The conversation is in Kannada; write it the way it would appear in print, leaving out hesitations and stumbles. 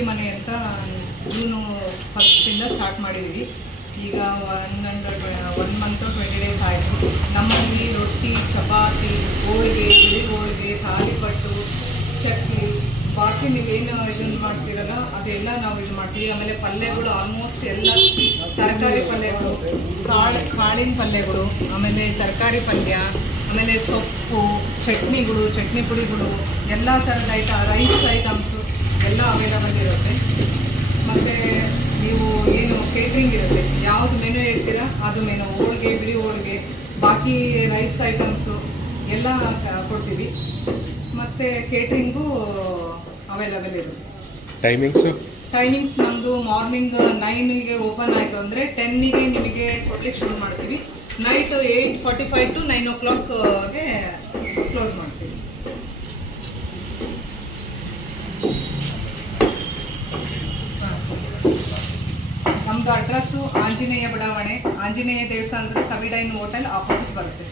ಇಡ್ಲಿ ಮನೆ ಅಂತ ಜೂನು 1 ಸ್ಟಾರ್ಟ್ ಮಾಡಿದ್ದೀವಿ. ಈಗ 1 ಮಂತ್ 20 ಡೇಸ್ ಆಯಿತು. ನಮ್ಮಲ್ಲಿ ರೊಟ್ಟಿ, ಚಪಾತಿ, ಹೋಳಿಗೆ, ಬಿಳಿ ಹೋಳಿಗೆ, ತಾಲಿಪಟ್ಟು, ಚಕ್ಲಿ, ಬಾಕಿ ನೀವೇನು ಇದನ್ನು ಮಾಡ್ತೀರಲ್ಲ ಅದೆಲ್ಲ ನಾವು ಇದು ಮಾಡ್ತೀವಿ. ಆಮೇಲೆ ಪಲ್ಯಗಳು ಆಲ್ಮೋಸ್ಟ್ ಎಲ್ಲ ತರಕಾರಿ ಪಲ್ಯಗಳು, ಕಾಳಿನ ಪಲ್ಯಗಳು, ಆಮೇಲೆ ತರಕಾರಿ ಪಲ್ಯ, ಆಮೇಲೆ ಸೊಪ್ಪು, ಚಟ್ನಿಗಳು, ಚಟ್ನಿ ಪುಡಿಗಳು, ಎಲ್ಲ ಥರದ ರೈಸ್ ಐಟಮ್ಸು ಎಲ್ಲ ಅವೈಲಬಲ್ ಇರುತ್ತೆ. ಮತ್ತು ನೀವು ಏನು ಕೇಟ್ರಿಂಗ್ ಇರುತ್ತೆ, ಯಾವುದು ಮೆನು ಹೇಳ್ತೀರಾ ಅದು ಮೆನು, ಹೋಳಿಗೆ, ಬಿಳಿ ಹೋಳಿಗೆ, ಬಾಕಿ ರೈಸ್ ಐಟಮ್ಸು ಎಲ್ಲ ಕೊಡ್ತೀವಿ. ಮತ್ತು ಕೇಟ್ರಿಂಗು ಅವೈಲಬಲ್ ಇರುತ್ತೆ. ಟೈಮಿಂಗ್ಸ್ ನಮ್ಮದು ಮಾರ್ನಿಂಗ್ 9ಗೆ ಓಪನ್ ಆಯಿತು ಅಂದರೆ 10ಗೆ ನಿಮಗೆ ಕೊಡ್ಲಿಕ್ಕೆ ಶುರು ಮಾಡ್ತೀವಿ. ನೈಟ್ 8:45 to 9 o'clockಗೆ ಕ್ಲೋಸ್ ಮಾಡ್ತೀವಿ. ನಮ್ಮದು ಅಡ್ರೆಸ್ಸು ಆಂಜನೇಯ ಬಡಾವಣೆ, ಆಂಜನೇಯ ದೇವಸ್ಥಾನದ ಸವಿಡೈನ್ ಹೋಟೆಲ್ ಆಪೋಸಿಟ್ ಬರುತ್ತೆ.